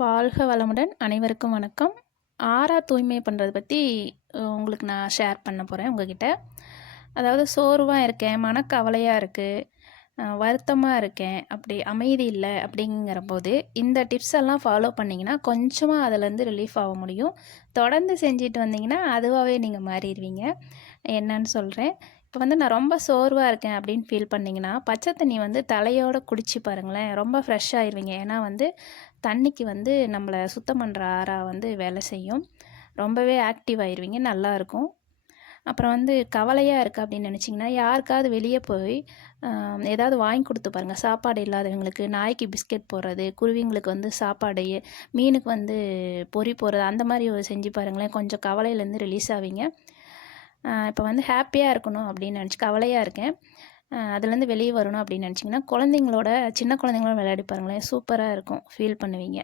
வாழ்க வளமுடன். அனைவருக்கும் வணக்கம். ஆறா தூய்மை பண்ணுறத பற்றி உங்களுக்கு நான் ஷேர் பண்ண போகிறேன் உங்ககிட்ட. அதாவது சோர்வாக இருக்கேன், மனக்கவலையாக இருக்குது, வருத்தமாக இருக்கேன், அப்படி அமைதி இல்லை அப்படிங்கிற போது இந்த டிப்ஸ் எல்லாம் ஃபாலோ பண்ணிங்கன்னா கொஞ்சமாக அதிலேருந்து ரிலீஃப் ஆக முடியும். தொடர்ந்து செஞ்சுட்டு வந்தீங்கன்னா அதுவாகவே நீங்கள் மாறிடுவீங்க. என்னன்னு சொல்கிறேன். இப்போ நான் ரொம்ப சோர்வாக இருக்கேன் அப்படின்னு ஃபீல் பண்ணிங்கன்னா பச்சை தண்ணி தலையோடு குடிச்சு பாருங்களேன், ரொம்ப ஃப்ரெஷ் ஆயிடுவீங்க. ஏன்னா தண்ணிக்கு நம்மளை சுத்தம் பண்ணுற ஆறா வேலை செய்யும். ரொம்பவே ஆக்டிவ் ஆயிடுவீங்க, நல்லாயிருக்கும். அப்புறம் கவலையாக இருக்குது அப்படின்னு நினச்சிங்கன்னா யாருக்காவது வெளியே போய் ஏதாவது வாங்கி கொடுத்து பாருங்கள். சாப்பாடு இல்லாதவங்களுக்கு நாய்க்கு பிஸ்கெட் போடுறது, குருவிங்களுக்கு சாப்பாடு, மீனுக்கு பொறி போடுறது, அந்த மாதிரி செஞ்சு பாருங்களேன். கொஞ்சம் கவலையிலேருந்து ரிலீஸ் ஆவீங்க. இப்போ ஹாப்பியாக இருக்கணும் அப்படின்னு நினச்சி கவலையாக இருக்கேன், அதுலேருந்து வெளியே வரணும் அப்படின்னு நினச்சிங்கன்னா சின்ன குழந்தைங்களோட விளையாடி பாருங்களேன், சூப்பராக இருக்கும், ஃபீல் பண்ணுவீங்க.